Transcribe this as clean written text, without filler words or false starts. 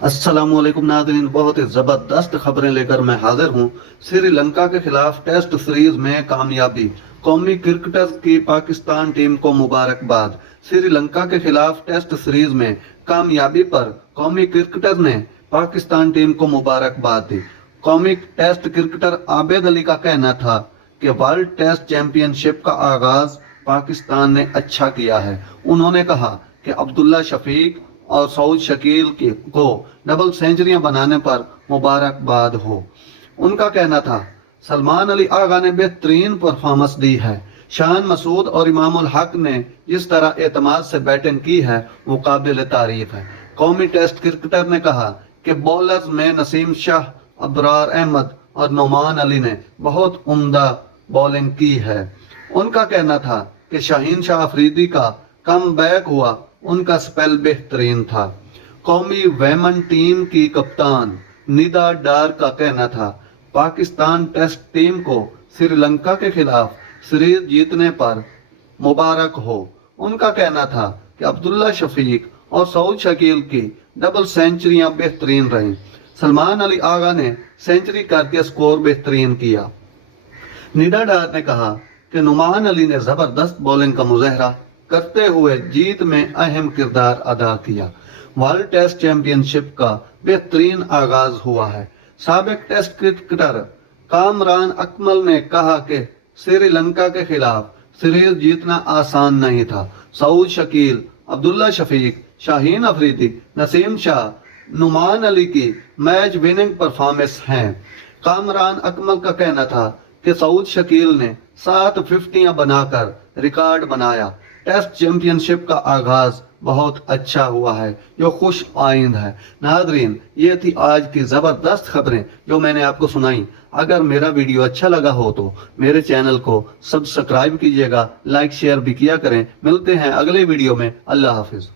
अस्सलाम वालेकुम नाज़रीन, बहुत ही ज़बरदस्त खबरें लेकर मैं हाजिर हूँ। श्रीलंका के खिलाफ टेस्ट सीरीज में कामयाबी, कौमी क्रिकेटर्स की पाकिस्तान टीम को मुबारकबाद। श्रीलंका के खिलाफ टेस्ट सीरीज में कामयाबी पर कौमी क्रिकेटर्स ने पाकिस्तान टीम को मुबारकबाद दी। कौमी टेस्ट क्रिकेटर आबिद अली का कहना था कि वर्ल्ड टेस्ट चैंपियनशिप का आगाज पाकिस्तान ने अच्छा किया है। उन्होंने कहा कि अब्दुल्ला शफीक और सऊद शकील को डबल सेंचुरियां बनाने पर मुबारकबाद हो। उनका कहना था सलमान अली आगा ने बेहतरीन परफॉर्मेंस दी है। शान मसूद और इमामुल हक ने जिस तरह एतमाद से बैटिंग की है वो काबिल तारीफ है। कौमी टेस्ट क्रिकेटर ने कहा कि बॉलर्स में नसीम शाह, अबरार अहमद और नुमान अली ने बहुत उम्दा बॉलिंग की है। उनका कहना था कि शाहीन शाह अफरीदी का कम बैक हुआ, उनका स्पेल बेहतरीन था। कौमी वेमन टीम की कप्तान निदा डार का कहना था पाकिस्तान टेस्ट टीम को श्रीलंका के खिलाफ सीरीज जीतने पर मुबारक हो। उनका कहना था कि अब्दुल्ला शफीक और सऊद शकील की डबल सेंचुरियां बेहतरीन रहीं। सलमान अली आगा ने सेंचुरी करके स्कोर बेहतरीन किया। निदा डार ने कहा कि नुमान अली ने जबरदस्त बॉलिंग का मुजाहरा करते हुए जीत में अहम किरदार अदा किया। वर्ल्ड टेस्ट चैंपियनशिप का बेहतरीन आगाज हुआ है। साबिक टेस्ट क्रिकेटर कामरान अकमल ने कहा कि श्रीलंका के खिलाफ सीरीज जीतना आसान नहीं था। सऊद शकील, अब्दुल्ला शफीक, शाहीन अफरीदी, नसीम शाह, नुमान अली की मैच विनिंग परफॉर्मेंस हैं। कामरान अकमल का कहना था कि सऊद शकील ने 7 फिफ्टियां बनाकर रिकॉर्ड बनाया। टेस्ट चैंपियनशिप का आगाज बहुत अच्छा हुआ है जो खुश आइंद है। नादरीन, ये थी आज की जबरदस्त खबरें जो मैंने आपको सुनाई। अगर मेरा वीडियो अच्छा लगा हो तो मेरे चैनल को सब्सक्राइब कीजिएगा, लाइक शेयर भी किया करें। मिलते हैं अगले वीडियो में। अल्लाह हाफिज।